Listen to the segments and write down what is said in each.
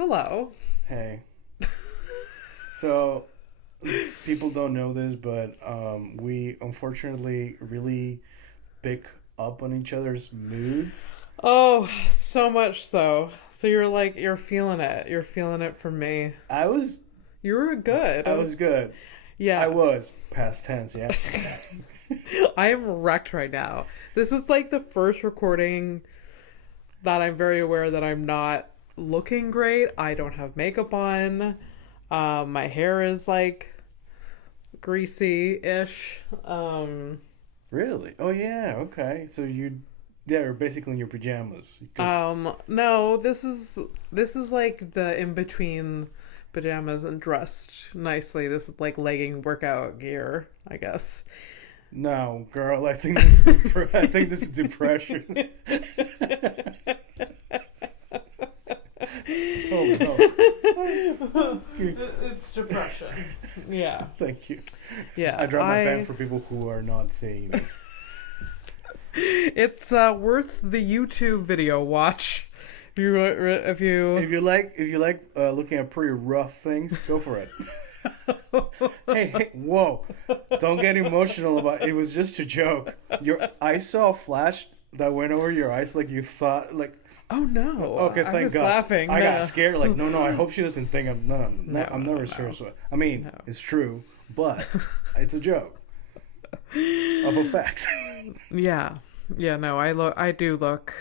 Hello. Hey. So, people don't know this, but we unfortunately really pick up on each other's moods. Oh, so much so. So you're feeling it. You're feeling it from me. I was You were good. I was good. Yeah. I was past tense, yeah. I am wrecked right now. This is like the first recording that I'm very aware that I'm not looking great. I don't have makeup on. My hair is like greasy-ish. Really? Oh yeah, okay. So you're basically in your pajamas. No, this is like the in between pajamas and dressed nicely. This is like legging workout gear, I guess. No, girl, I think this is depression. Oh no. It's depression. Yeah. Thank you. Yeah. I dropped my pen for people who are not seeing this. It's worth the YouTube video watch. If you like looking at pretty rough things, go for it. Hey, whoa! Don't get emotional about it. It was just a joke. I saw a flash that went over your eyes, like you thought, like. Oh no! Okay, thank I was God. laughing. I no. got scared. Like, no. I hope she doesn't think I'm. No, I'm never no. serious. I mean, it's true, but it's a joke of effects. Yeah. No. I do look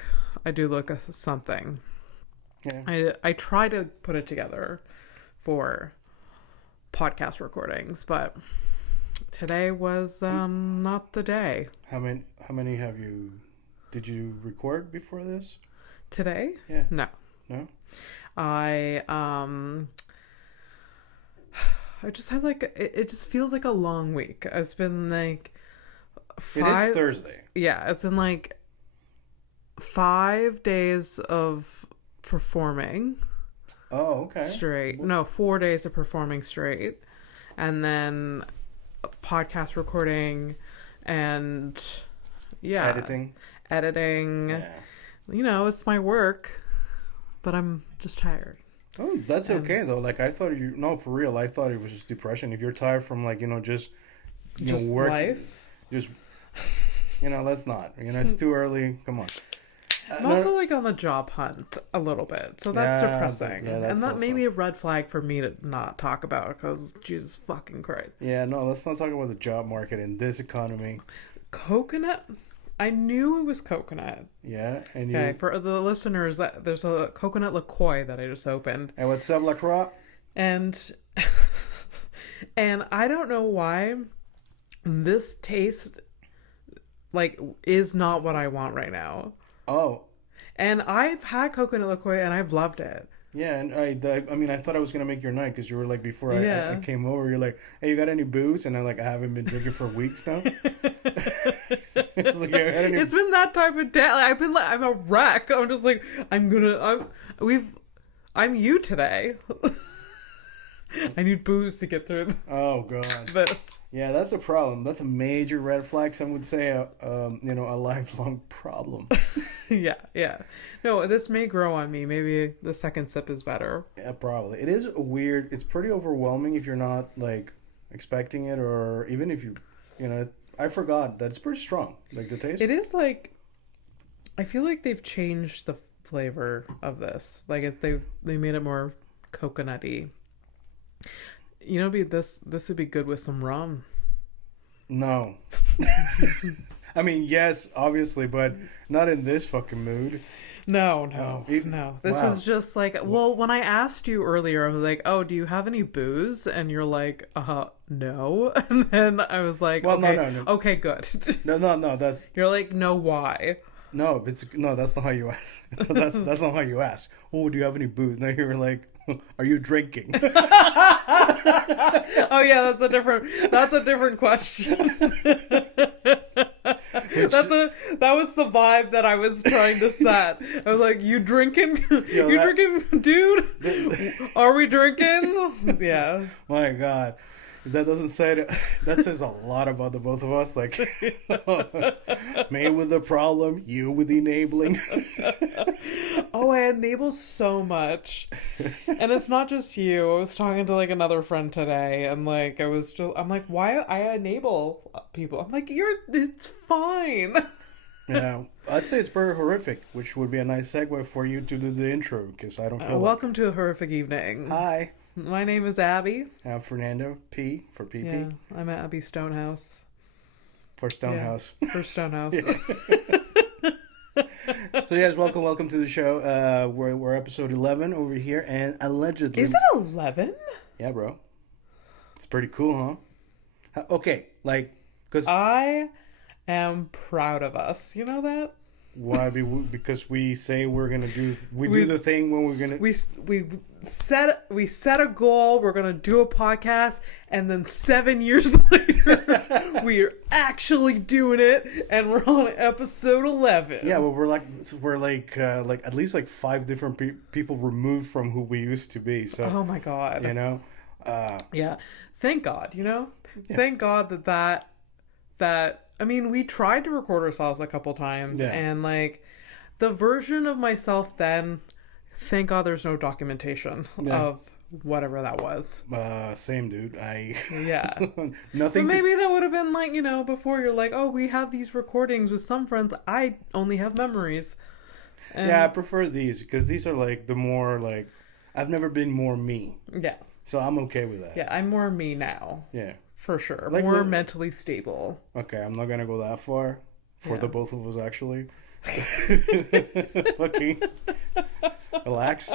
at something. Yeah. I try to put it together for podcast recordings, but today was not the day. How many did you record before this? Today? Yeah. No. I just had it just feels like a long week. It's been like It is Thursday. Yeah, it's been like 5 days of performing. Oh, okay. Straight. No, 4 days of performing straight. And then podcast recording and Editing. Yeah. You know, it's my work, but I'm just tired. Oh, that's okay though. Like I thought for real. I thought it was just depression. If you're tired from just work, life. Just let's not. It's too early. Come on. I'm also on the job hunt a little bit, so that's depressing. And that may be a red flag for me to not talk about because Jesus fucking Christ. Yeah, no, let's not talk about the job market in this economy. Coconut? I knew it was coconut. Yeah, and okay, for the listeners, there's a coconut LaCroix that I just opened. And what's up, LaCroix? And I don't know why this taste is not what I want right now. Oh. And I've had coconut LaCroix and I've loved it. Yeah, and I thought I was gonna make your night because you were like before I came over. You're like, hey, you got any booze? And I'm like, I haven't been drinking for weeks now. It's been that type of day. I'm a wreck. I'm just like I'm you today. I need booze to get through. Oh God. This. Yeah, that's a problem. That's a major red flag. Some would say a lifelong problem. Yeah. No, this may grow on me. Maybe the second sip is better. Yeah, probably. It is weird. It's pretty overwhelming if you're not expecting it, or even if I forgot that it's pretty strong. Like the taste. It is I feel like they've changed the flavor of this. They made it more coconutty. This would be good with some rum. No. I mean, yes, obviously, but not in this fucking mood. No. This is just when I asked you earlier, I was like, oh, do you have any booze? And you're like, no. And then I was like, well, okay, no. Okay, good. No, that's... You're like, no, why? No, that's not how you ask. That's not how you ask. Oh, do you have any booze? No, you were like, are you drinking? Oh yeah, that's a different question. That was the vibe that I was trying to set. I was like, you drinking? Drinking, dude? Are we drinking? Yeah. My God. That doesn't say it. That says a lot about the both of us. Like, me with the problem, you with the enabling. Oh, I enable so much. And it's not just you. I was talking to like another friend today, and like I'm like, why I enable people? I'm like, it's fine. Yeah, I'd say it's very horrific, which would be a nice segue for you to do the intro, because I don't feel welcome to a horrific evening. Hi. My name is Abby. I'm Fernando P for PP. Yeah, I'm Abby Stonehouse. For Stonehouse. Yeah, for Stonehouse. So yes, welcome to the show. We're episode 11 over here, and allegedly... Is it 11? Yeah, bro. It's pretty cool, huh? Okay, like, because... I am proud of us. You know that? Why? Because we say we're gonna do... We do the thing when we're gonna... We set a goal. We're gonna do a podcast, and then 7 years later, we are actually doing it, and we're on episode 11. Yeah, well, we're like at least like 5 different people removed from who we used to be. So. Oh my god. You know. Yeah. Thank God. You know. Yeah. Thank God that. I mean, we tried to record ourselves a couple times, and like the version of myself then. Thank God there's no documentation of whatever that was. Same, dude. Yeah. Nothing. But maybe that would have been like, before you're like, oh, we have these recordings with some friends. I only have memories. And yeah, I prefer these because these are like the more like I've never been more me. Yeah. So I'm okay with that. Yeah, I'm more me now. Yeah. For sure. Like more mentally stable. Okay, I'm not gonna go that far for the both of us actually. Fucking relax.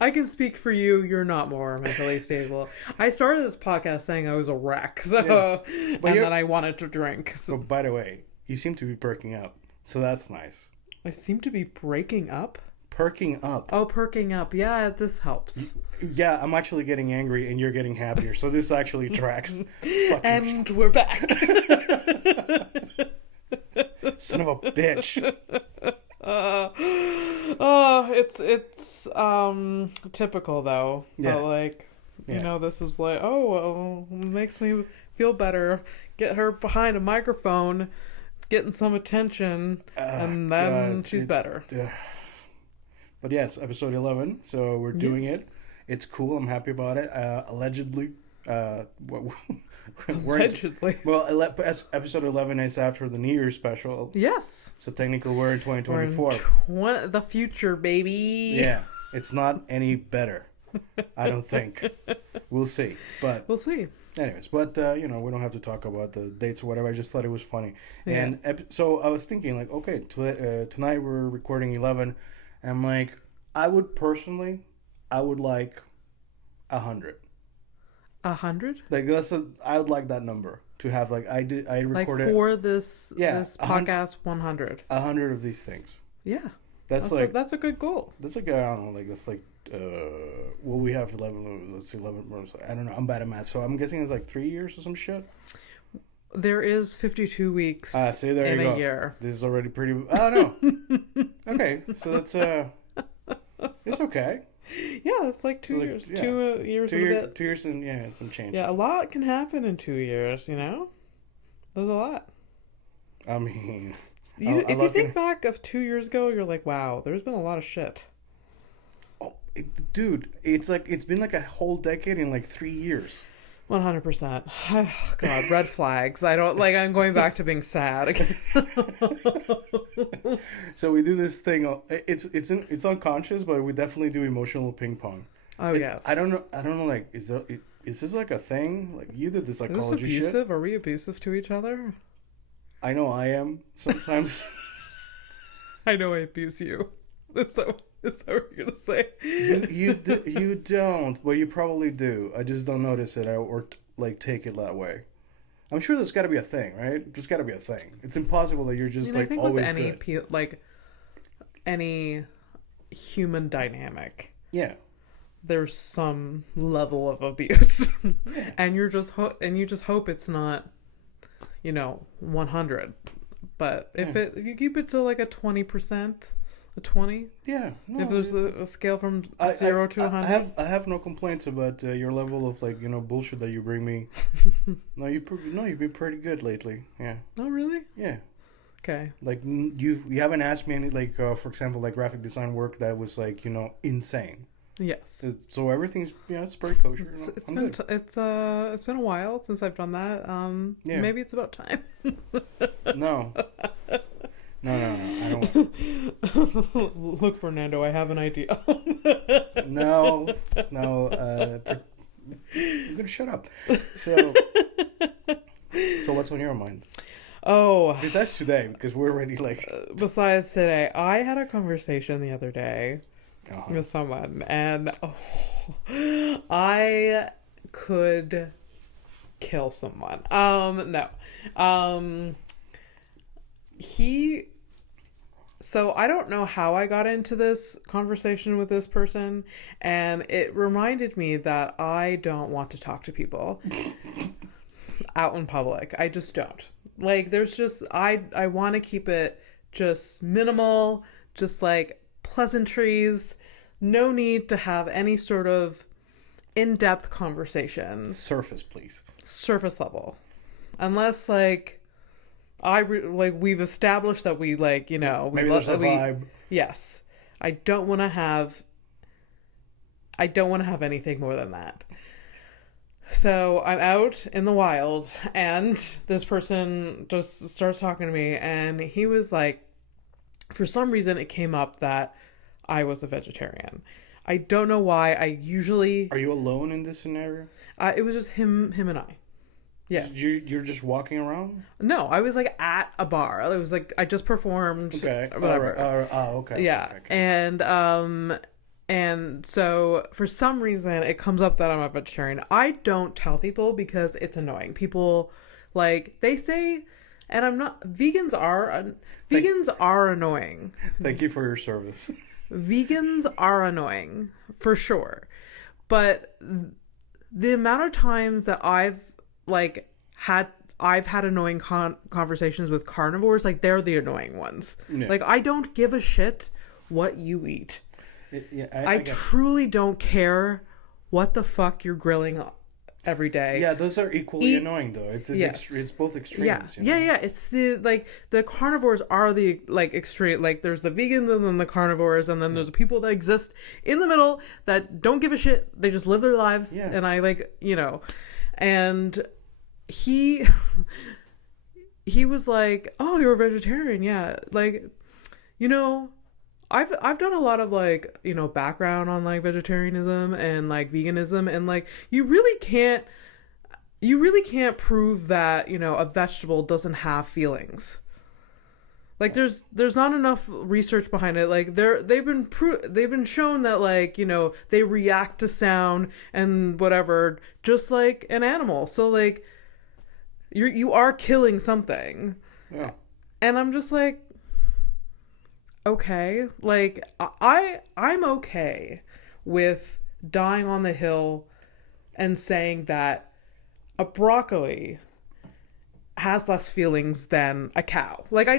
I can speak for you. You're not more mentally stable. I started this podcast saying I was a wreck, so and that I wanted to drink. So. But by the way, you seem to be perking up, so that's nice. I seem to be breaking up. Perking up. Oh, perking up. Yeah, this helps. Yeah, I'm actually getting angry and you're getting happier, so this actually tracks. And we're back. Son of a bitch. It's typical though. Yeah. But like, this is like, it makes me feel better. Get her behind a microphone, getting some attention, and then she's better. But yes, episode 11. So we're doing it. It's cool. I'm happy about it. Allegedly. Allegedly. Episode 11 is after the New Year's special. Yes. So technically we're in 2024. We're in the future, baby. Yeah. It's not any better. I don't think. We'll see. But we'll see. Anyways, but we don't have to talk about the dates or whatever. I just thought it was funny. Yeah. And so I was thinking like, okay, tonight we're recording 11. And I'm like, I would like 100. 100? Like I would like that number to have I recorded like for this podcast 100. 100 of these things. Yeah. That's a good goal. That's like I don't know, like that's like we have 11, let's see, 11 months. I don't know, I'm bad at math, so I'm guessing it's like 3 years or some shit. There is 52 weeks see, there in you go. A year. This is already pretty... I don't know. Okay, so that's... it's okay. Yeah, it's like 2 years. Yeah. 2 years and a bit. 2 years and some change. Yeah, a lot can happen in 2 years, There's a lot. I mean... if you think back of 2 years ago, you're like, wow, there's been a lot of shit. Oh, dude, it's been like a whole decade in like 3 years. 100%. Oh, God, red flags. I'm going back to being sad again. So we do this thing. It's unconscious, but we definitely do emotional ping pong. Oh, yes. I don't know. Like, is this like a thing? Like, you did the psychology shit. Is this abusive? Are we abusive to each other? I know I am sometimes. I know I abuse you. Is that what you're gonna say? You don't, but you probably do. I just don't notice it or take it that way. I'm sure there's got to be a thing, right? There's got to be a thing. It's impossible that you're just I think always with any any human dynamic. Yeah. There's some level of abuse, and you just hope it's not, 100. But if you keep it to like a 20%. A 20? Yeah. No, If there's a scale from I, 0 to I 100? I have no complaints about your level of like bullshit that you bring me. No, you've been pretty good lately. Yeah. Oh, really? Yeah. Okay. Like you haven't asked me any like for example like graphic design work that was like insane. Yes. So everything's it's pretty kosher. It's I'm been good. it's been a while since I've done that. Yeah. Maybe it's about time. No. No, I don't. Look, Fernando, I have an idea. No. I'm gonna shut up. So what's on your mind? Oh, Besides today, because we're already like. besides today, I had a conversation the other day Uh-huh. with someone, and I could kill someone. No. He. So I don't know how I got into this conversation with this person, and it reminded me that I don't want to talk to people out in public. I just don't. Like, there's just, I want to keep it just minimal, just like pleasantries. No need to have any sort of in-depth conversation. Surface, please. Surface level. Unless, like, we've established that we, like, Maybe there's a vibe. Yes. I don't want to have anything more than that. So I'm out in the wild, and this person just starts talking to me, and he was like, for some reason it came up that I was a vegetarian. I don't know why. I usually... Are you alone in this scenario? It was just him and I. Yes. You're just walking around? No, I was like at a bar. It was like I just performed. Okay. Whatever. Okay. Yeah. Okay. And so for some reason it comes up that I'm a vegetarian. I don't tell people because it's annoying. People like they say, and I'm not. Vegans are annoying. Thank you for your service. Vegans are annoying for sure, but the amount of times that I've had annoying conversations with carnivores, like they're the annoying ones. Yeah. Like I don't give a shit what you eat. Yeah, I truly don't care what the fuck you're grilling every day. Yeah, those are equally annoying though. It's both extremes. Yeah. Yeah. It's the carnivores are the like extreme. Like there's the vegans and then the carnivores, and then there's the people that exist in the middle that don't give a shit. They just live their lives. Yeah. And I and he was like, "Oh, you're a vegetarian, yeah." Like, I've done a lot of like, background on like vegetarianism and like veganism, and like you really can't prove that, a vegetable doesn't have feelings. Like there's not enough research behind it. Like they've been shown that like, they react to sound and whatever just like an animal. So like you are killing something. Yeah. And I'm just like, okay, like I'm okay with dying on the hill and saying that a broccoli has less feelings than a cow. Like I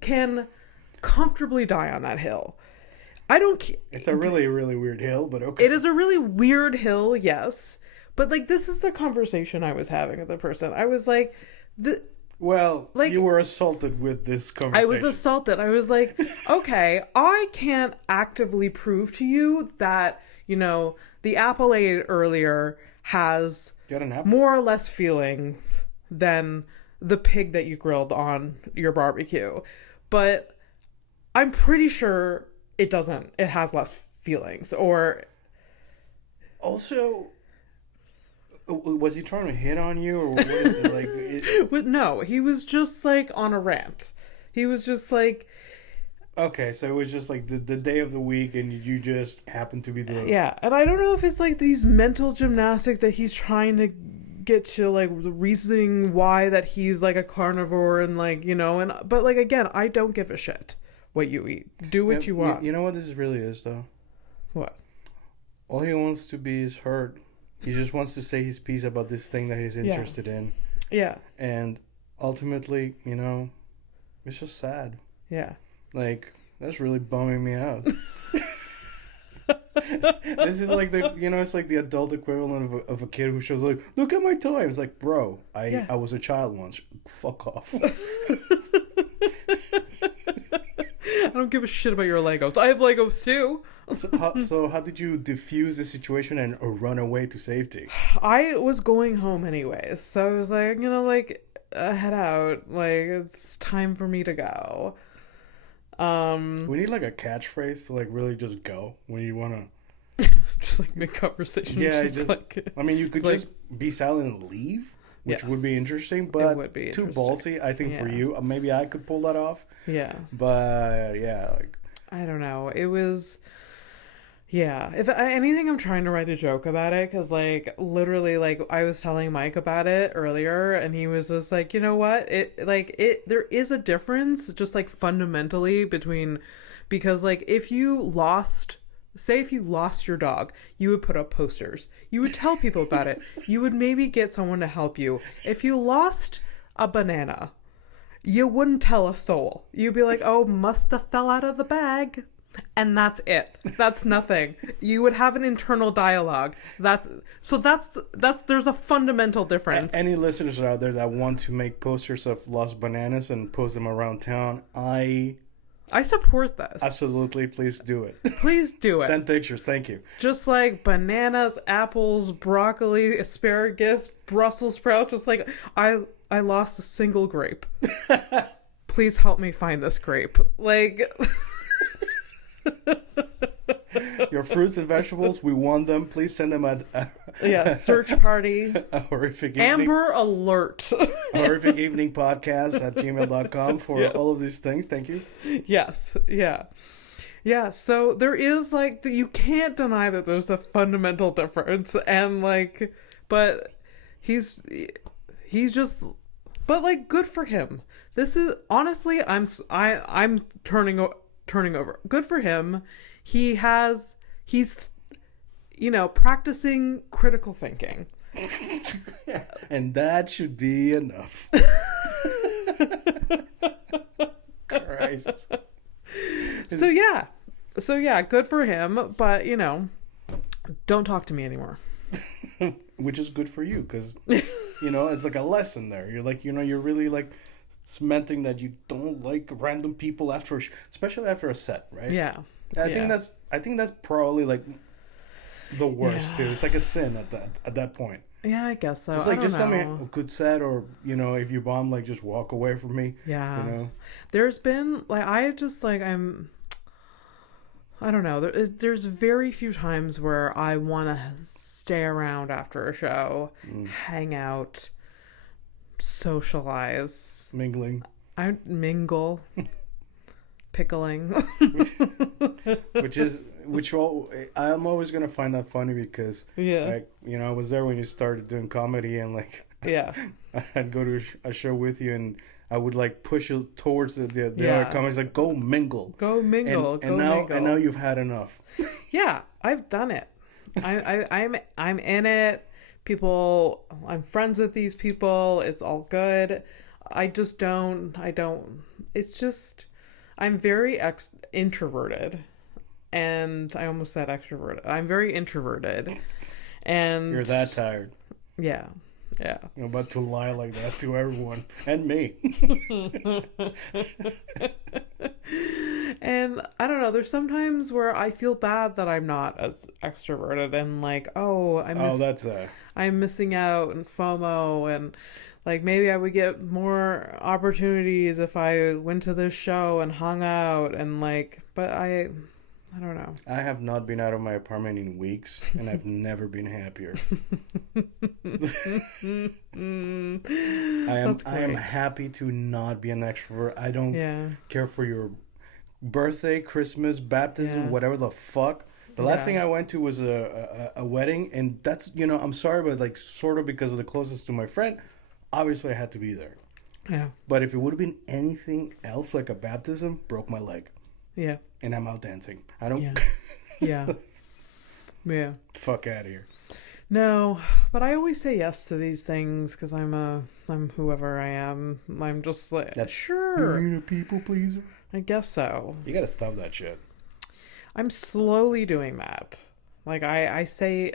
can comfortably die on that hill. I don't. It's a really, really weird hill, but okay. It is a really weird hill, yes. But like this is the conversation I was having with the person. I was like, Well, like, you were assaulted with this conversation. I was assaulted. I was like, okay, I can't actively prove to you that, the apple I ate earlier has more or less feelings than the pig that you grilled on your barbecue. But I'm pretty sure it doesn't. It has less feelings. Or also, was he trying to hit on you, or what is it like? No, he was just like on a rant. He was just like, okay, so it was just like the day of the week, and you just happened to be the And I don't know if it's like these mental gymnastics that he's trying to get to, like the reasoning why that he's like a carnivore and like but like again, I don't give a shit what you eat. Do what you want. You know what this really is though? What? All he wants to be is heard. He just wants to say his piece about this thing that he's interested in. Yeah. And ultimately, it's just sad. Yeah. Like, that's really bumming me out. This is like it's like the adult equivalent of a kid who shows like, look at my toy. It's like, bro, I was a child once. Fuck off. I don't give a shit about your Legos. I have Legos too. So how did you diffuse the situation and run away to safety? I was going home anyways, so I was like, head out. Like, it's time for me to go. We need like a catchphrase to like really just go when you want to. Just like mid conversation. Yeah, I mean, you could just be silent and leave, which would be interesting, but it would be too interesting. ballsy, I think, for you. Maybe I could pull that off. Yeah. But yeah, like, I don't know. It was, yeah. If anything, I'm trying to write a joke about it because, like, literally, like, I was telling Mike about it earlier, and he was just like, you know what? There is a difference, just like fundamentally because, like, if you lost your dog, you would put up posters. You would tell people about it. You would maybe get someone to help you. If you lost a banana, you wouldn't tell a soul. You'd be like, oh, must have fell out of the bag. And that's it. That's nothing. You would have an internal dialogue. There's a fundamental difference. Any listeners out there that want to make posters of lost bananas and post them around town, I support this. Absolutely, please do it. Please do it. Send pictures, thank you. Just like bananas, apples, broccoli, asparagus, Brussels sprouts. Just like I lost a single grape. Please help me find this grape. Like your fruits and vegetables, we want them. Please send them at search party. A horrific evening. Amber alert. Horrific evening podcast at gmail.com for all of these things. Thank you. Yes. Yeah. Yeah. So there is like you can't deny that there's a fundamental difference, and like, but he's just, but like, good for him. This is honestly, I'm turning over. Good for him. He's practicing critical thinking. And that should be enough. Christ. So yeah, good for him, but don't talk to me anymore. Which is good for you, because it's like a lesson there. You're like, you're really like cementing that you don't like random people especially after a set, right? Yeah. I think that's probably like the worst too. It's like a sin at that point. Yeah, I guess so. It's like, just tell me a good set, or if you bomb, like, just walk away from me. Yeah. There's been like I don't know. There's very few times where I want to stay around after a show, hang out, socialize, I mingle. Pickling. I'm always gonna find that funny because like, I was there when you started doing comedy, and like I'd go to a show with you, and I would like push you towards the other comics, like, go mingle, and now you've had enough. Yeah, I've done it. I'm in it. I'm friends with these people. It's all good. I don't. It's just. I'm very introverted, and I almost said extroverted. I'm very introverted, and you're that tired. Yeah. You're about to lie like that to everyone and me. And I don't know. There's sometimes where I feel bad that I'm not as extroverted, and like, I'm missing out, and FOMO, and. Like, maybe I would get more opportunities if I went to this show and hung out, and like, but I don't know. I have not been out of my apartment in weeks, and I've never been happier. I am happy to not be an extrovert. I don't care for your birthday, Christmas, baptism, whatever the fuck. The last thing I went to was a wedding, and that's, I'm sorry, but like, sort of because of the closest to my friend. Obviously, I had to be there. Yeah. But if it would have been anything else, like a baptism, broke my leg. Yeah. And I'm out dancing. I don't... Yeah. Yeah. Fuck out of here. No, but I always say yes to these things because I'm whoever I am. I'm just like, sure. You're a people pleaser. I guess so. You gotta stop that shit. I'm slowly doing that. Like, I say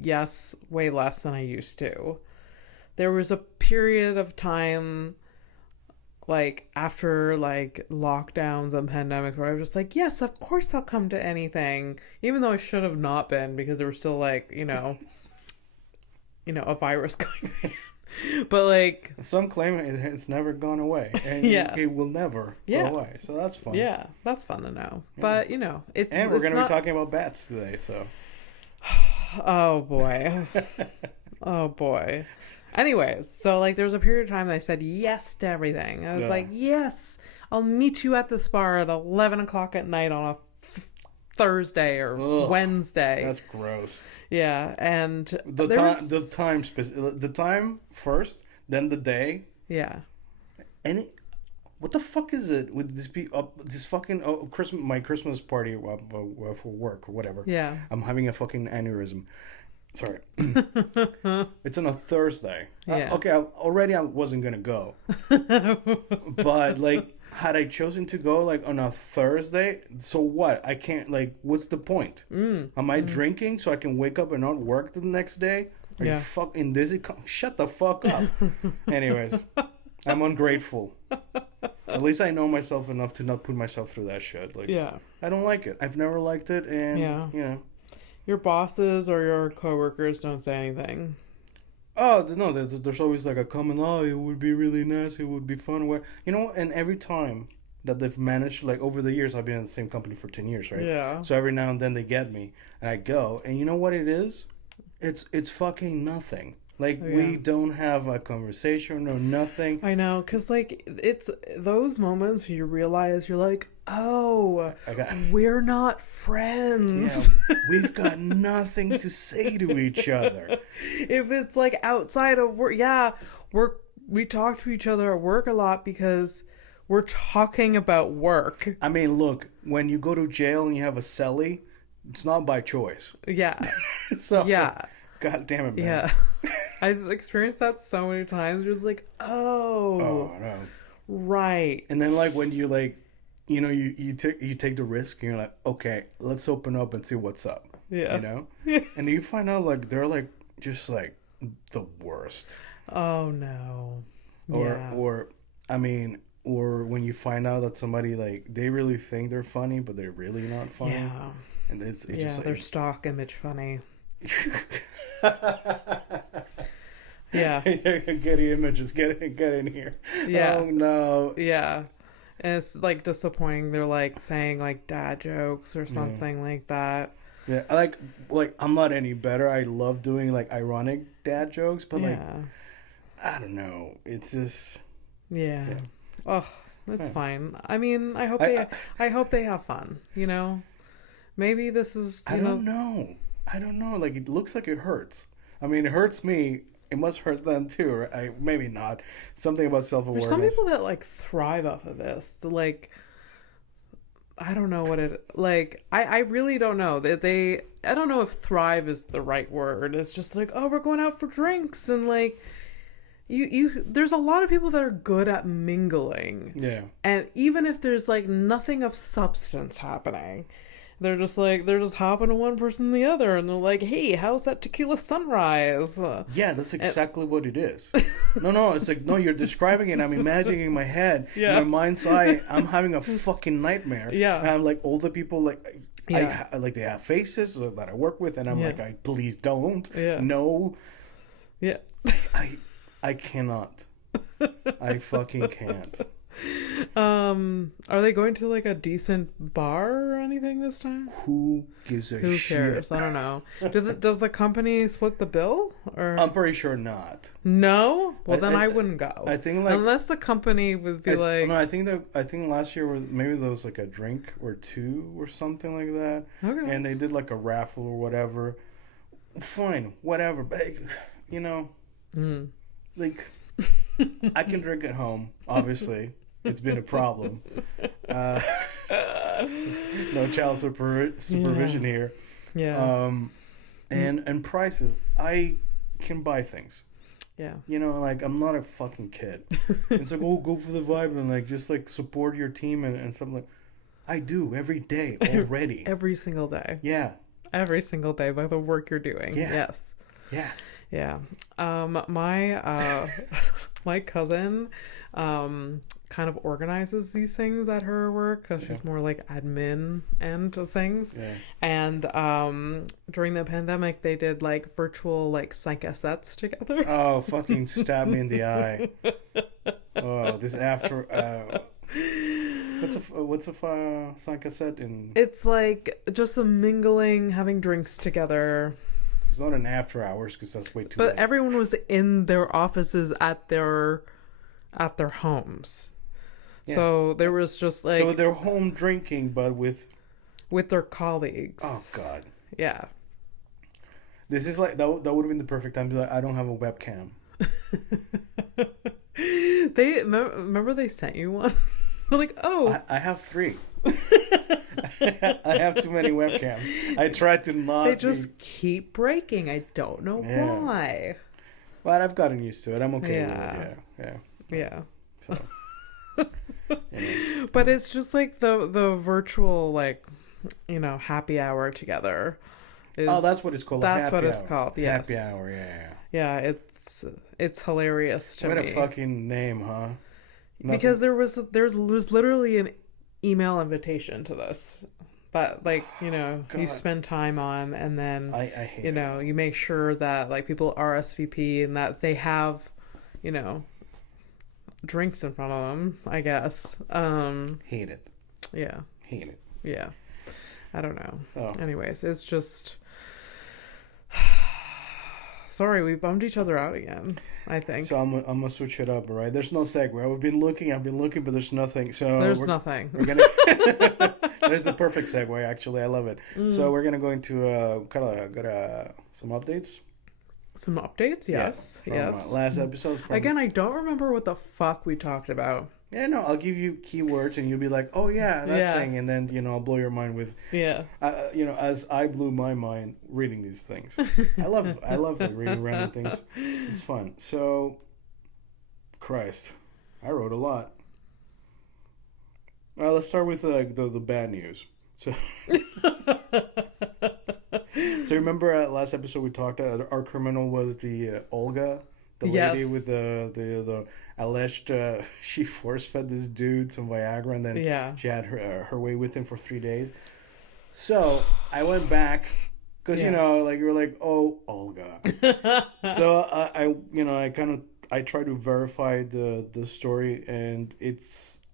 yes way less than I used to. There was a period of time, like, after, like, lockdowns and pandemics where I was just like, yes, of course I'll come to anything. Even though I should have not been because there was still, like, a virus going on. But, like... Some claim it's never gone away. And it will never go away. So that's fun. Yeah, that's fun to know. Yeah. But, it's... And we're going to be talking about bats today, so... Oh, boy. Oh, boy. Anyways, so, like, there was a period of time that I said yes to everything. I was like, yes, I'll meet you at this bar at 11 o'clock at night on a Thursday or Wednesday. That's gross. Yeah, and the time first, then the day. Yeah. And what the fuck is it with this fucking my Christmas party for work or whatever? Yeah. I'm having a fucking aneurysm. Sorry. It's on a Thursday. Yeah. I wasn't gonna go. But like, had I chosen to go like on a Thursday, so what? I can't, like, what's the point? Am I drinking so I can wake up and not work the next day? Are you fucking dizzy? Shut the fuck up. Anyways, I'm ungrateful. At least I know myself enough to not put myself through that shit. Like, I don't like it. I've never liked it, and your bosses or your coworkers don't say anything. Oh, no, there's always like a comment, it would be really nice, it would be fun. And every time that they've managed, like, over the years, I've been in the same company for 10 years, right? Yeah. So every now and then they get me, and I go, and you know what it is? It's fucking nothing. Like, we don't have a conversation or nothing. I know, because, like, it's those moments where you realize you're like, we're not friends. Yeah, we've got nothing to say to each other. If it's, like, outside of work, we talk to each other at work a lot because we're talking about work. I mean, look, when you go to jail and you have a cellie, it's not by choice. Yeah. So, God damn it, man. Yeah. I've experienced that so many times. It was like, no. Right. And then, like, when you, like, you take the risk and you're like, okay, let's open up and see what's up. Yeah. And you find out, like, they're, like, just, like, the worst. Oh, no. Or when you find out that somebody, like, they really think they're funny, but they're really not funny. Yeah. And it's just like... they're stock image funny. Yeah. Getty Images, get in here. Yeah. Oh, no. Yeah. And it's, like, disappointing. They're, like, saying, like, dad jokes or something like that. Yeah, like I'm not any better. I love doing, like, ironic dad jokes, but, like, I don't know. It's just... Yeah. Oh, that's fine. I mean, I hope they have fun, Maybe this is, I don't know. Like, it looks like it hurts. I mean, it hurts me. It must hurt them too. Right? Maybe not. Something about self-awareness. There's some people that, like, thrive off of this. Like, I don't know what it... Like, I really don't know. I don't know if thrive is the right word. It's just like, we're going out for drinks. And, like, there's a lot of people that are good at mingling. Yeah. And even if there's, like, nothing of substance happening... They're just hopping to one person and the other, and they're like, hey, how's that tequila sunrise? Yeah, that's exactly what it is. No, it's like, no, you're describing it, I'm imagining in my head, in my mind's eye, I'm having a fucking nightmare. Yeah. And I'm like, older people, like, they have faces that I work with, and I'm like, please don't. Yeah. No. Yeah. I cannot. I fucking can't. Are they going to, like, a decent bar or anything this time? Who gives a shit? Who cares? I don't know. Does the company split the bill? Or I'm pretty sure not. No? Well, then I wouldn't go. I think, like, unless the company would be like... No, I think last year maybe there was, like, a drink or two or something like that. Okay. And they did, like, a raffle or whatever. Fine, whatever. But, like, I can drink at home, obviously. It's been a problem. No child supervision here. Yeah. And prices. I can buy things. Yeah. You know, like, I'm not a fucking kid. It's like, oh, go for the vibe and, like, just, like, support your team and something like. I do every day already. Every single day. Yeah. Every single day by the work you're doing. Yeah. Yes. Yeah. Yeah. My my cousin kind of organizes these things at her work because she's more like admin end of things. Yeah. And during the pandemic, they did like virtual like psych-assets together. Oh, fucking stab me in the eye. Oh, this after. What's a psych-asset in? It's like just a mingling, having drinks together. It's not an after hours because that's way too. But late. everyone was in their offices at their homes. Yeah. So there was just like, so they're home drinking, but with their colleagues. Oh God. Yeah. This is like that would have been the perfect time to be like, I don't have a webcam. They remember they sent you one. We're like, oh, I have 3. I have too many webcams. I tried to not. They just keep breaking. I don't know why. But I've gotten used to it. I'm okay Yeah. with it. Yeah. So, But it's just like the virtual, like, you know, happy hour together. That's what it's called. That's what it's called. Yes. Happy hour. Yeah. Yeah. It's hilarious to me. What a fucking name, huh? Nothing. Because there was literally an email invitation to this. But like, you know, you spend time on, and then I hate you know, you make sure that like people RSVP and that they have, you know, drinks in front of them, I guess. Hate it. Yeah. Hate it. Yeah. I don't know. So. Anyways, it's just sorry, we bummed each other out again, I think. So I'm gonna switch it up, all right? There's no segue. I've been looking, but there's nothing. So there's nothing. We're gonna. There's the perfect segue. Actually, I love it. So we're gonna go into kind of got some updates. Some updates, yes, from, yes. Last episode. Again, I don't remember what the fuck we talked about. Yeah, no, I'll give you keywords and you'll be like, oh yeah, that thing, and then I'll blow your mind with as I blew my mind reading these things. I love like, reading random things. It's fun. So, Christ, I wrote a lot. Let's start with the bad news. So, so remember last episode we talked. Our criminal was the Olga, the lady with the alleged she force fed this dude some Viagra, and then she had her way with him for 3 days. So I went back because like you were like, oh, Olga. So I tried to verify the story, and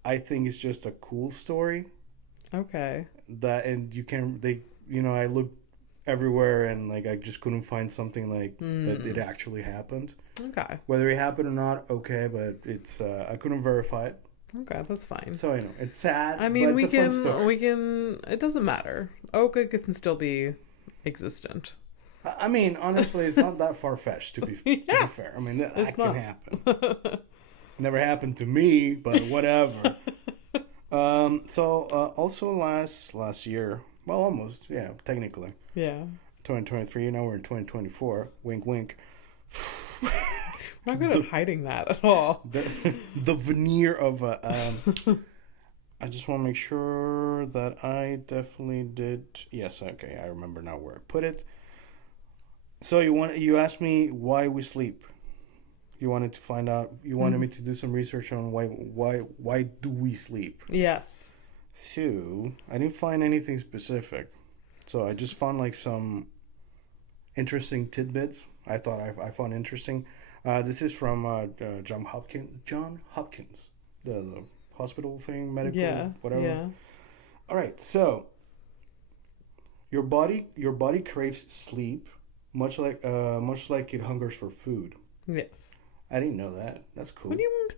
I think it's just a cool story. Okay. I looked everywhere and like I just couldn't find something like that it actually happened. Okay. Whether it happened or not, okay, but it's I couldn't verify it. Okay, that's fine. So it's sad. I mean, but it's a fun story. we can. It doesn't matter. Olga can still be existent. I mean, honestly, it's not that far fetched to be fair. I mean, that can happen. Never happened to me, but whatever. Also last year, well, almost, technically. Yeah. 2023. Now we're in 2024. Wink, wink. I'm not good at hiding that at all. The veneer of I just want to make sure that I definitely did. Yes, okay, I remember now where I put it. So you asked me why we sleep. You wanted to find out. You wanted me to do some research on why do we sleep? Yes. So I didn't find anything specific. So I just found like some interesting tidbits. I thought I found interesting. This is from John Hopkins, the hospital thing, medical, whatever. Yeah. All right. So your body craves sleep, much like it hungers for food. Yes. I didn't know that. That's cool. What do you mean?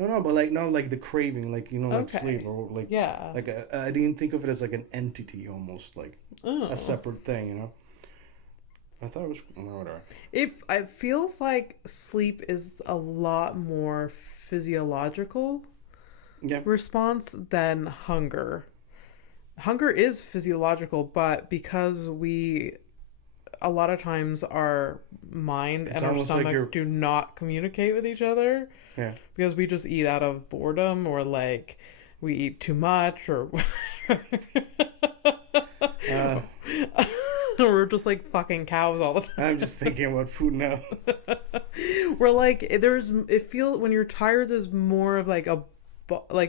No, but like the craving, like like sleep or like like I didn't think of it as like an entity, almost like a separate thing, I thought it was whatever. It feels like sleep is a lot more physiological response than hunger. Hunger is physiological, but because we a lot of times our mind It's and our almost like stomach you're- do not communicate with each other Yeah. because we just eat out of boredom, or like we eat too much, or Uh, we're just like fucking cows all the time. I'm just thinking about food now. We're like, when you're tired, there's more of like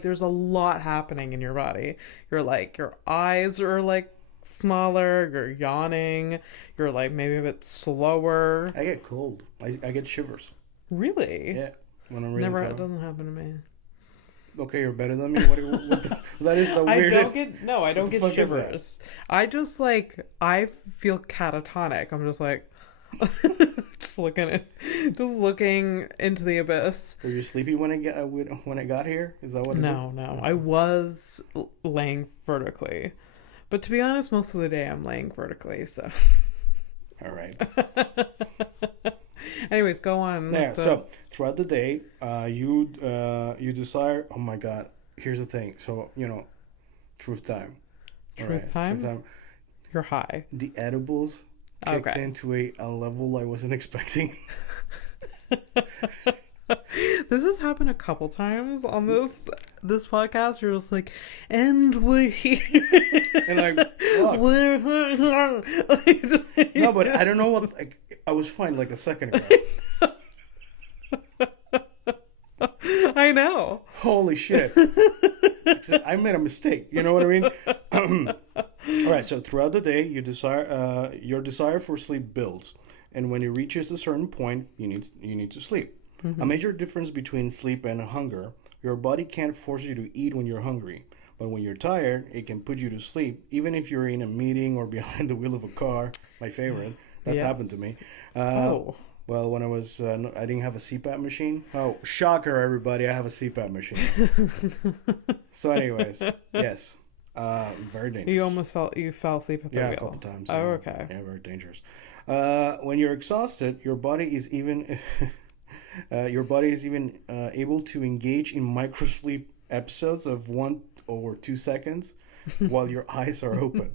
there's a lot happening in your body. You're like, your eyes are like smaller, you're yawning, you're like maybe a bit slower. I get cold. I get shivers. Really? Yeah. When I'm really Never, tired. it doesn't happen to me. Okay, you're better than me. That is the weirdest. I don't get fuck is that? shivers. I just like, I feel catatonic. I'm just like, just looking into the abyss. Were you sleepy when I got here? Is that what? No. I was laying vertically, but to be honest, most of the day I'm laying vertically. So, All right. anyways, go on. Yeah. So throughout the day, you desire. Oh my God. Here's the thing. So truth time. All Truth right, time? You're high. The edibles kicked Okay. into a level I wasn't expecting. This has happened a couple times on this podcast. You're just like, and we're here. And fuck. We're like, No, but I don't know what. Like, I was fine like a second ago. I know. Holy shit. I made a mistake. You know what I mean? All right. So throughout the day, your desire for sleep builds, and when it reaches a certain point, you need to sleep. A major difference between sleep and hunger: your body can't force you to eat when you're hungry, but when you're tired, it can put you to sleep, even if you're in a meeting or behind the wheel of a car. My favorite. That's happened to me. Well, when I was, I didn't have a CPAP machine. Oh, shocker, everybody! I have a CPAP machine. So, anyways, yes, very dangerous. You fell asleep at the wheel. A couple times. Oh, okay. Yeah, very dangerous. When you're exhausted, your body is even able to engage in micro sleep episodes of 1 or 2 seconds while your eyes are open.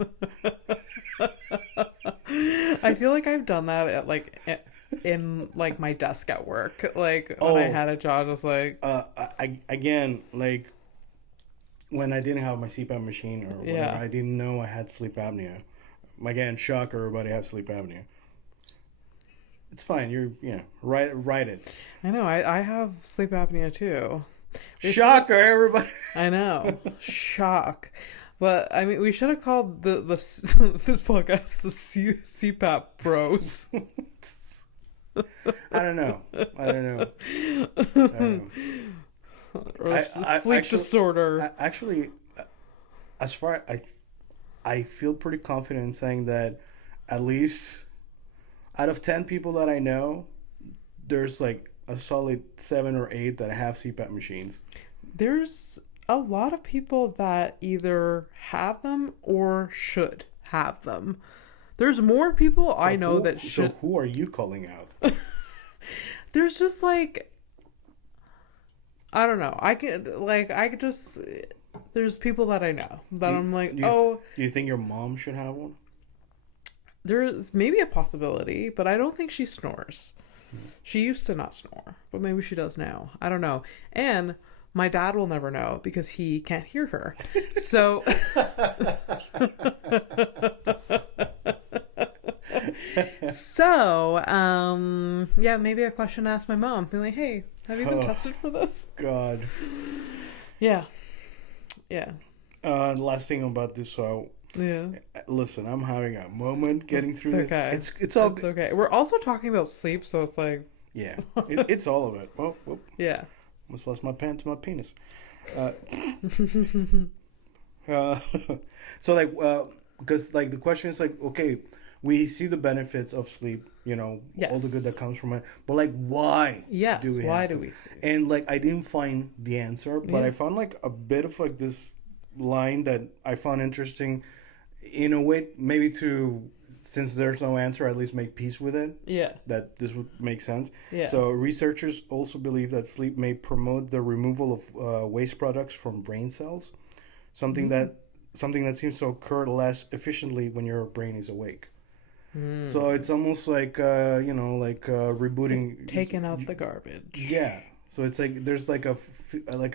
I feel like I've done that in like my desk at work, like when I had a job, just like again, like when I didn't have my CPAP machine or whatever, I didn't know I had sleep apnea. Again, shocker, everybody has sleep apnea. It's fine. Write it. I know. I have sleep apnea too. Shocker, everybody. I know. Shock. But I mean, we should have called this podcast the CPAP Bros. I don't know. Or sleep disorder. Actually, as far I feel pretty confident in saying that at least out of 10 people that I know, there's like a solid 7 or 8 that have CPAP machines. There's a lot of people that either have them or should have them. There's more people I know that should. So who are you calling out? There's just like, I don't know. There's people that I know that I'm like, do you think your mom should have one? There's maybe a possibility, but I don't think she snores. She used to not snore, but maybe she does now. I don't know. And my dad will never know because he can't hear her. So yeah, maybe a question to ask my mom. Be like, hey, have you been tested for this? God. Yeah. Last thing about this, listen, I'm having a moment getting through this. Okay. It's all It's okay. We're also talking about sleep, so it's like, yeah, it's all of it. Oh, whoop. Yeah. Almost lost my pen to my penis. So like, because like the question is like, okay, we see the benefits of sleep, all the good that comes from it, but like, why? Yes. Do we why have do to? we see? And like, I didn't find the answer, but I found like a bit of like this line that I found interesting, in a way, maybe since there's no answer, at least make peace with it. Yeah. That this would make sense. Yeah. So researchers also believe that sleep may promote the removal of waste products from brain cells, something that seems to occur less efficiently when your brain is awake. So it's almost like rebooting, taking out the garbage. Yeah. So it's like there's like a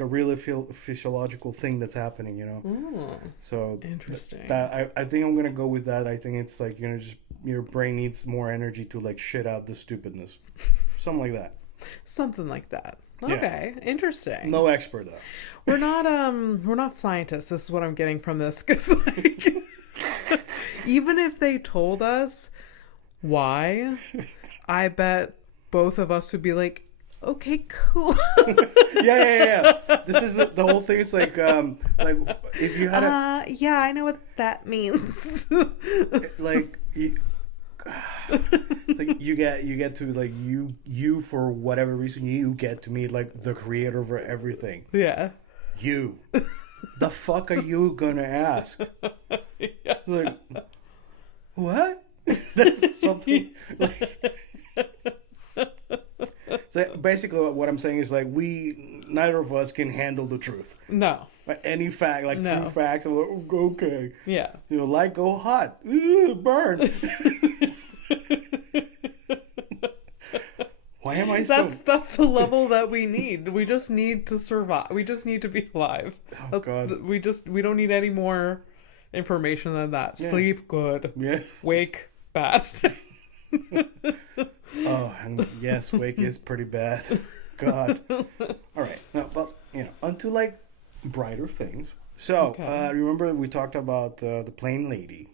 really physiological thing that's happening, you know. So Interesting. That I think I'm gonna go with that. I think it's like, you know, just your brain needs more energy to like shit out the stupidness, something like that. Something like that. Okay, yeah. Interesting. No expert though. We're not scientists. This is what I'm getting from this, because like, even if they told us why, I bet both of us would be like, okay, cool. yeah. This is the whole thing. It's like if you had yeah, I know what that means. like. It's like you get to like you for whatever reason you get to meet like the creator for everything. Yeah. You. The fuck are you gonna ask? Yeah. Like, what? That's something like. So basically, what I'm saying is like neither of us can handle the truth. No. Like any fact, like true facts. I'm like, okay. Yeah. You know, light go hot, burn. Why am I so? That's the level that we need. We just need to survive. We just need to be alive. Oh God. We don't need any more information than that. Yeah. Sleep good. Yeah. Wake bad. Oh, and yes, wake is pretty bad. God. All right. Now, but you know, onto like brighter things. So, remember we talked about the plane lady.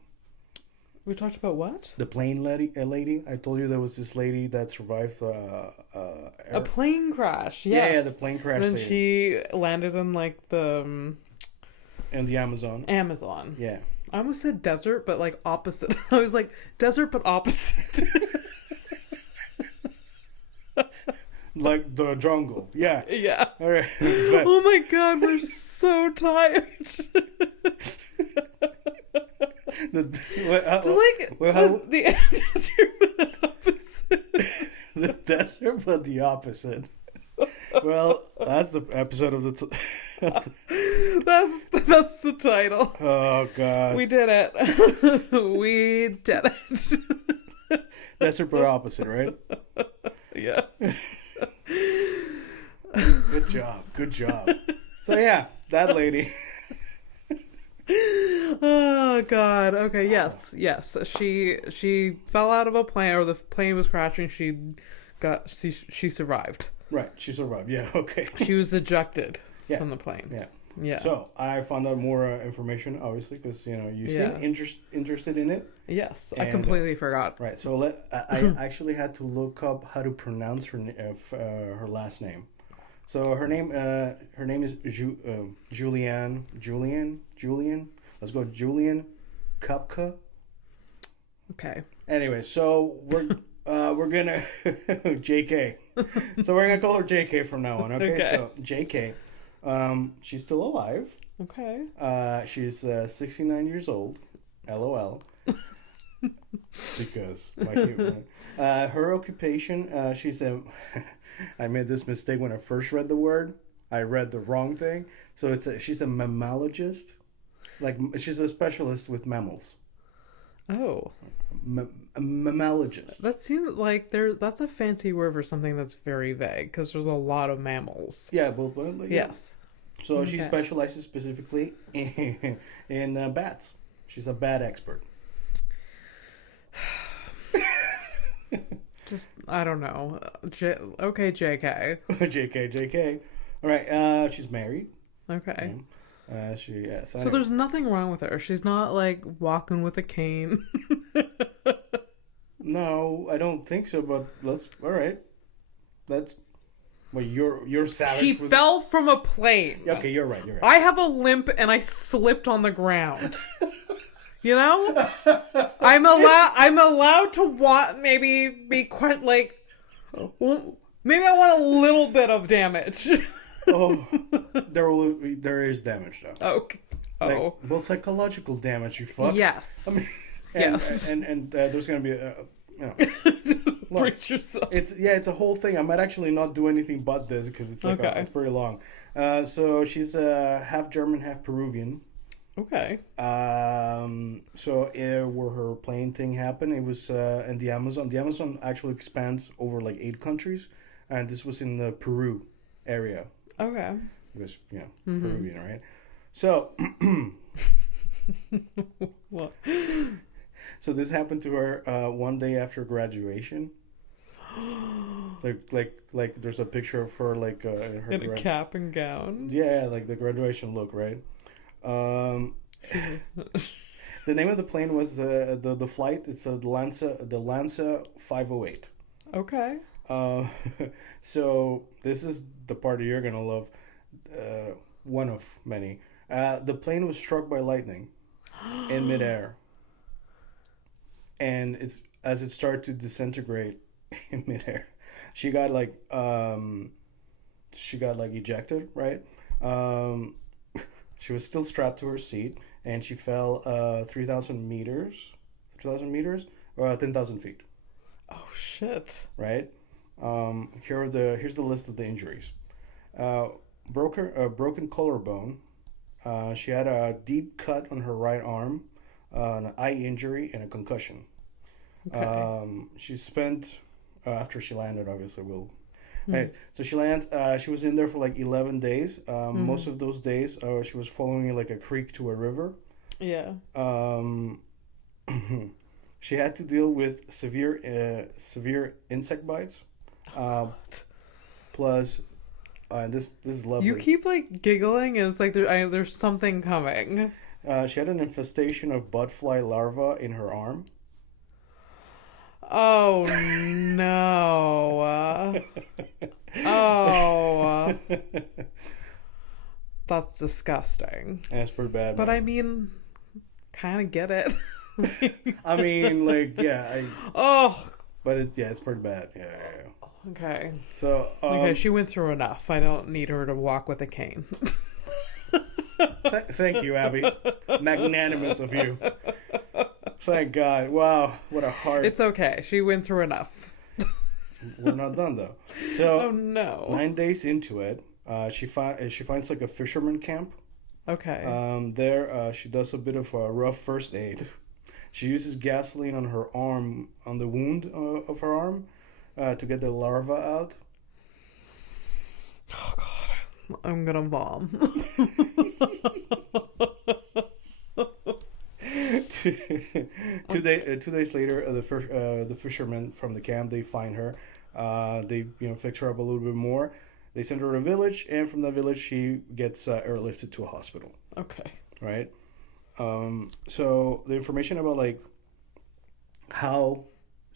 We talked about what? The plane lady. I told you there was this lady that survived a plane crash. Yes. Yeah, the plane crash. And then she landed in like the in the Amazon. Yeah. I almost said desert, but like opposite. I was like desert, but opposite. Like the jungle. Yeah. Yeah. All right. Oh my God, we're so tired. The desert, but the opposite. The desert, but the opposite. Well, that's the episode of the. That's the title. Oh God, we did it. We did it. Desert, but opposite, right? Yeah. Good job. So yeah, that lady. Oh God. Okay. Yes. She fell out of a plane, or the plane was crashing. She survived. Right. She survived. Yeah. Okay. She was ejected from the plane. Yeah. So I found out more information, obviously, because you know you seem interested in it. Yes, I completely forgot. Right. So I actually had to look up how to pronounce her last name. So her name is Julian. Let's go, Julian Kupka. Okay. Anyway, so we're gonna JK. So we're gonna call her JK from now on. Okay. So JK, she's still alive. Okay. She's 69 years old. LOL. Because her occupation, she's a. I made this mistake when I first read the word. I read the wrong thing. So she's a mammalogist. Like she's a specialist with mammals. Oh. A mammalogist. That seems like that's a fancy word for something that's very vague, because there's a lot of mammals. Yeah, but yes. So she specializes specifically in bats. She's a bat expert. Just, I don't know. Okay, JK. JK. All right. She's married. Okay. So there's nothing wrong with her. She's not like walking with a cane. No, I don't think so. But all right. Well, you're savage. She fell from a plane. Okay, you're right. I have a limp and I slipped on the ground. You know, I'm allowed to maybe be quite like, well, maybe I want a little bit of damage. Oh, there is damage though. Okay. Oh. Well, psychological damage. You fuck. Yes. I mean, yes. And there's gonna be brace yourself. It's a whole thing. I might actually not do anything but this because it's like it's pretty long. So she's half German, half Peruvian. Okay. So where her plane thing happened, it was in the Amazon. The Amazon actually expands over like 8 countries, and this was in the Peru area. Okay. Because Mm-hmm. Peruvian, right? So, What? so this happened to her one day after graduation. Like, there's a picture of her like in her In a cap and gown. yeah, like the graduation look, right? Um, the name of the plane was the flight. It's the Lanza 508. Okay. Uh, so this is the part you're gonna love. One of many. The plane was struck by lightning in midair, and as it started to disintegrate in midair, she got like ejected, right? Um, she was still strapped to her seat, and she fell 3,000 meters, 10,000 feet, Oh shit. right? Here's the list of the injuries. Broken collarbone. She had a deep cut on her right arm, an eye injury, and a concussion. Okay. She spent after she landed. Obviously, will. Hmm. Anyways, so she lands. She was in there for like 11 days. Most Mm-hmm. of those days, she was following like a creek to a river. Yeah. Um, she had to deal with severe insect bites. Plus, this is lovely. You keep like giggling as like there's something coming. She had an infestation of butterfly larvae in her arm. Oh no. Oh. That's disgusting. That's pretty bad. But Man. I mean, kind of get it. I mean, like, yeah. Oh. But it's pretty bad. Yeah. Okay. So. Okay, she went through enough. I don't need her to walk with a cane. Thank you, Abby. Magnanimous of you. Thank God. Wow, what a heart. It's okay. She went through enough. We're not done though. So. Oh no. 9 days into it, she finds like a fisherman camp. Okay. There, she does a bit of a rough first aid. She uses gasoline on her arm, on the wound of her arm, to get the larva out. Oh god. I'm gonna vom. 2 days later, the fishermen from the camp, they find her. They fix her up a little bit more. They send her to a village, and from that village she gets airlifted to a hospital. Okay. Right. So the information about like how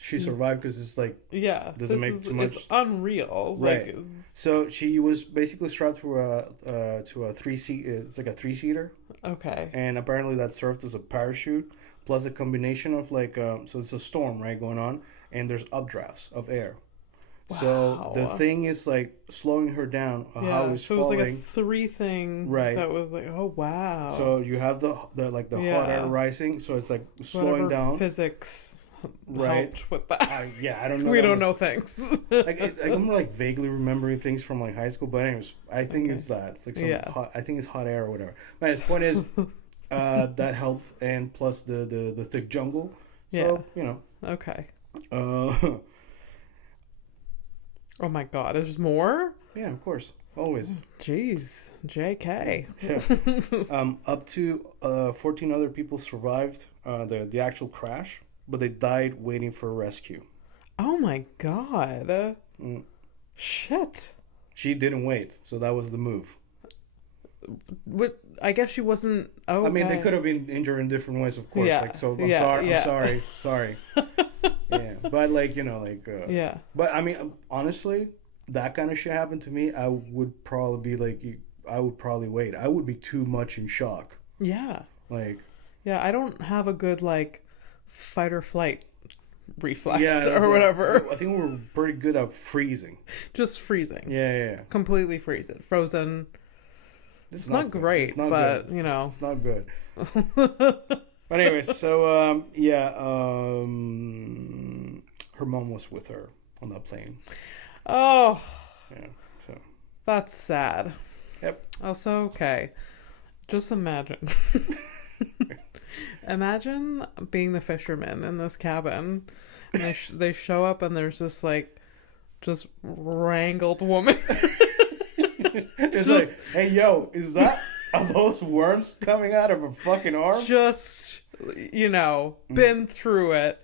she survived, because it's like Yeah. doesn't make too much. It's unreal. Right. Like, So she was basically strapped to a 3-seat. It's like a 3-seater, okay. and apparently that served as a parachute, plus a combination of like so it's a storm right going on, and there's updrafts of air. So the Wow. thing is like slowing her down. How Yeah. is So it was falling. like a 3 thing. Right. That was like, oh wow. So you have the hot air Yeah. rising, so it's like slowing Whatever down. Physics Right. helped with that. I don't know. We that don't much. know things. I'm like vaguely remembering things from like high school, but anyways, I think Okay. it's that. It's like some Yeah. hot. I think it's hot air or whatever. But the point is, that helped, and plus the thick jungle. So Okay. uh, Oh my god, there's more? yeah, of course, always. Jeez. JK. Yeah. Up to 14 other people survived the actual crash, but they died waiting for rescue. Oh my god. Mm. Shit. She didn't wait, so that was the move. I guess she wasn't. Oh, I mean, they could have been injured in different ways, of course. Yeah. Like, so Yeah, I'm yeah. sorry. Yeah, but like Yeah. But I mean, honestly, that kind of shit happened to me. I would probably be like, I would probably wait. I would be too much in shock. Yeah. Like, Yeah, I don't have a good like fight or flight reflex yeah, or whatever. I think we're pretty good at freezing. Just freezing. Yeah. Completely freeze it. Frozen. It's not good. great, It's not but good. It's not good. good. But anyways, so her mom was with her on that plane. Oh, Yeah. So. that's sad. Yep. Also, okay. Just imagine imagine being the fisherman in this cabin, and they show up, and there's this like just wrangled woman. It's like, hey, yo, are those worms coming out of her fucking arm? Just, been through it.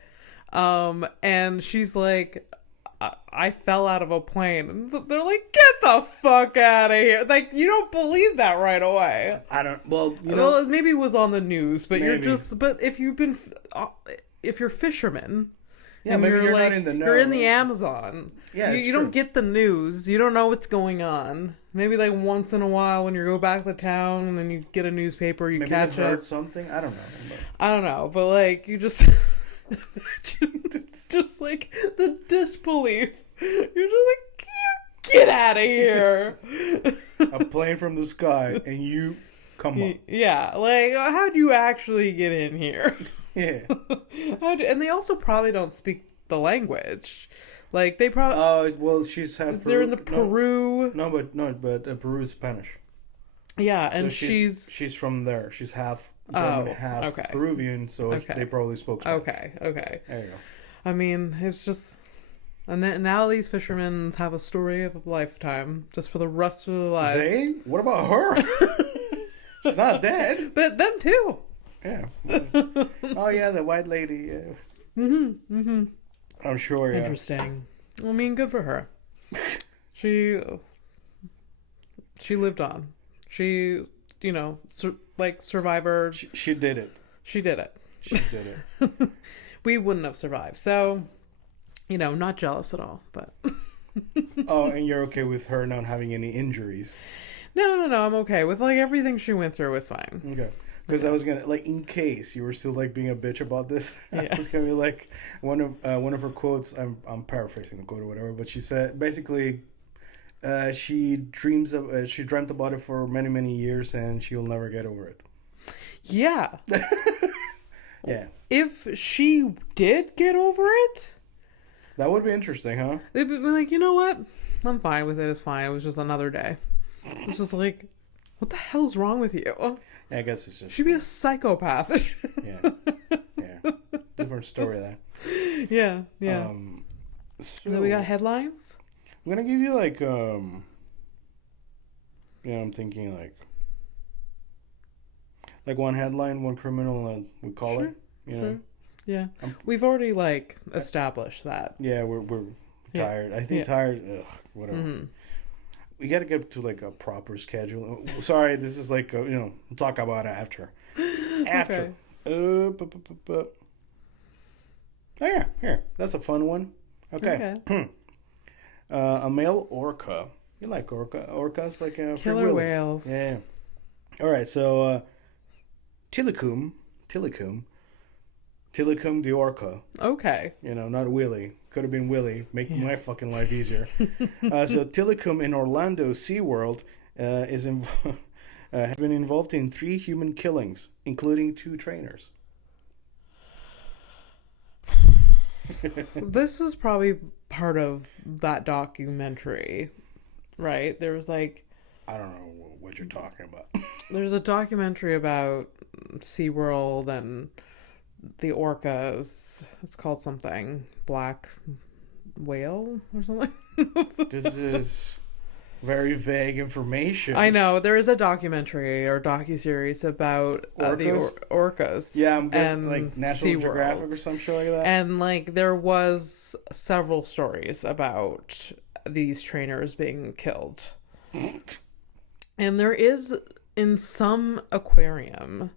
And she's like, I fell out of a plane. And they're like, get the fuck out of here. Like, you don't believe that right away. I don't, well, Well, maybe it was on the news, but maybe. but if you're fishermen, yeah, and maybe you're like, not in the know. you're in the Amazon. Yeah, you don't get the news. You don't know what's going on. Maybe like once in a while when you go back to town and then you get a newspaper, you maybe catch they heard it. something. I don't know. I don't know, but like you just just like the disbelief. You're just like, you get out of here. A plane from the sky and you come on. Yeah, like how'd you actually get in here? Yeah. And they also probably don't speak the language. Like they probably. Well, she's half. They're in the Peru. But Peru is Spanish. Yeah, So and she's from there. She's half German, half Peruvian. So they probably spoke Spanish. Okay. There you go. I mean, it's just. And now these fishermen have a story of a lifetime, just for the rest of their lives. They? What about her? She's not dead. But them too. Yeah. Oh yeah, the white lady. Yeah. I'm sure. Yeah. Interesting. I mean, good for her. She lived on. She, like Survivor. She did it. She did it. She did it. We wouldn't have survived. So, not jealous at all. But oh, and you're okay with her not having any injuries? No. I'm okay with like everything she went through was fine. Okay. Because I was gonna like, in case you were still like being a bitch about this, yeah. I was gonna be like one of her quotes. I'm paraphrasing the quote or whatever, but she said basically, she dreamt about it for many years and she'll never get over it. Yeah. Yeah. If she did get over it, that would be interesting, huh? they'd be like, you know what? I'm fine with it. It's fine. It was just another day. It's just like, what the hell's wrong with you? Yeah, I guess it's just... She'd be a psychopath. Yeah. Different story there. Yeah. So we got headlines? I'm going to give you like... I'm thinking like one headline, one criminal, and we call it. Sure. Yeah. We've already like established that. Yeah, we're tired. I think tired... Ugh, whatever. Mm-hmm. We got to get to like a proper schedule. Sorry, this is like, we'll talk about it after. After. Okay. Oh, yeah, here. That's a fun one. Okay. A male orca. You like orcas? Like killer whales. Yeah. All right, so Tilikum the orca. Okay. Not Willie. Could have been Willie, making my fucking life easier. So Tilikum in Orlando SeaWorld has been involved in 3 human killings, including 2 trainers. This is probably part of that documentary, right? There was like... I don't know what you're talking about. There's a documentary about SeaWorld and... the orcas. It's called something black whale or something. This is very vague information. I know there is a documentary or docuseries about the orcas. Yeah, I'm guessing like National Geographic or some shit like that. And like there was several stories about these trainers being killed. And there is in some aquarium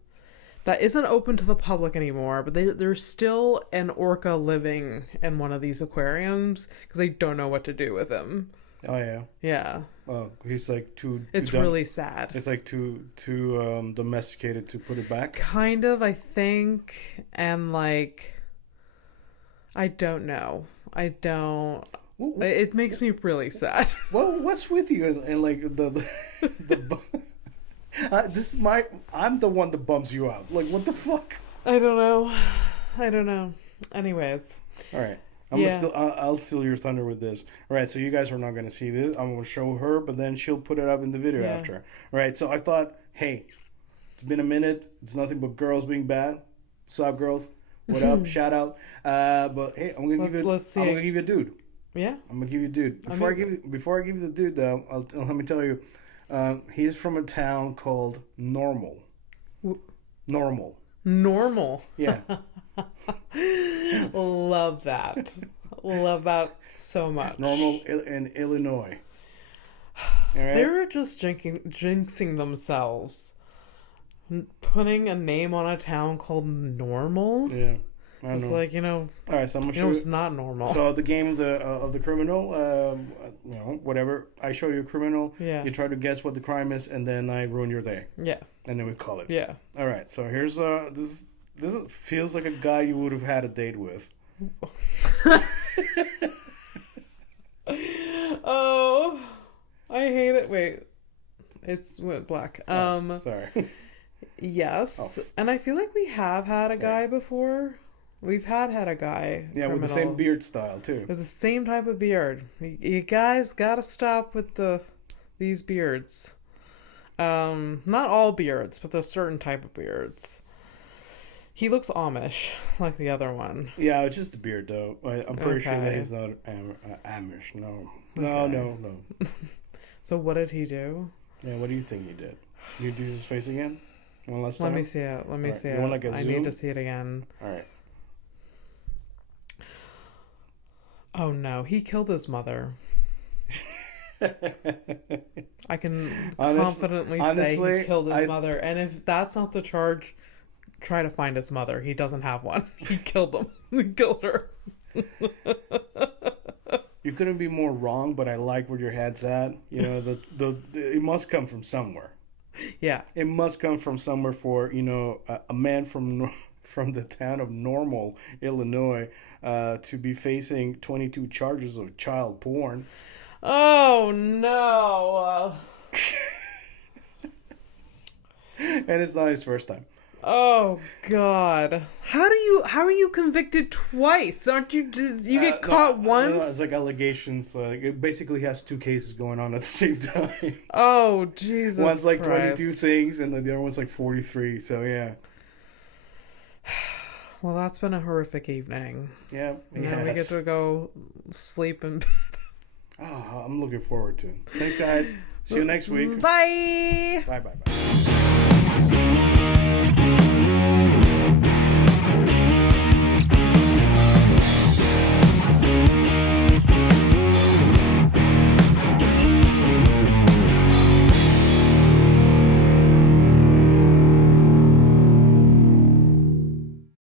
that isn't open to the public anymore, but there's still an orca living in one of these aquariums because they don't know what to do with him. Oh yeah. Yeah. Oh, he's like too it's dumb. Really sad. It's like too domesticated to put it back. Kind of, I think, and like, I don't know. It makes me really sad. Well, what's with you and like the I'm the one that bums you out. Like, what the fuck? I don't know. Anyways. All right. I'll steal your thunder with this. All right. So you guys are not going to see this. I'm going to show her, but then she'll put it up in the video after. All right. So I thought, hey, it's been a minute. It's nothing but girls being bad. Sup, girls? What up? Shout out. But hey, I'm gonna give you a dude. Yeah. I'm gonna give you a dude. Before I give you the dude though, let me tell you, he's from a town called Normal. Normal. Yeah. Love that. Love that so much. Normal in Illinois. All right? They were just jinxing themselves. Putting a name on a town called Normal. Yeah. It's like, All right, so I'm gonna show you. It's not normal. So the game of the criminal, whatever. I show you a criminal. Yeah. You try to guess what the crime is, and then I ruin your day. Yeah. And then we call it. Yeah. All right. So here's this feels like a guy you would have had a date with. Oh, I hate it. Wait, went black. Sorry. Yes, and I feel like we have had a guy before. We've had a guy. Yeah, with the same beard style too. It's the same type of beard. You guys gotta stop with these beards. Not all beards, but there's certain type of beards. He looks Amish, like the other one. Yeah, it's just a beard though. I'm pretty sure that he's not Amish. No. So what did he do? Yeah, what do you think he did? You do his face again? One last time? Let me see it. Let me see it. Want I need to see it again. All right. Oh no, he killed his mother. I can confidently say he killed his mother. And if that's not the charge, try to find his mother. He doesn't have one. He killed them. He killed her. You couldn't be more wrong, but I like where your head's at. It must come from somewhere. Yeah. It must come from somewhere for, a man from the town of Normal, Illinois, to be facing 22 charges of child porn. Oh, no. And it's not his first time. Oh, God. How are you convicted twice? Aren't you you get caught once? No, it's like allegations. Like it basically has two cases going on at the same time. Oh, Jesus One's like Christ. 22 things, and the other one's like 43. So, yeah. Well, that's been a horrific evening. Yeah. Now we get to go sleep in bed. Oh, I'm looking forward to it. Thanks, guys. See you next week. Bye. Bye.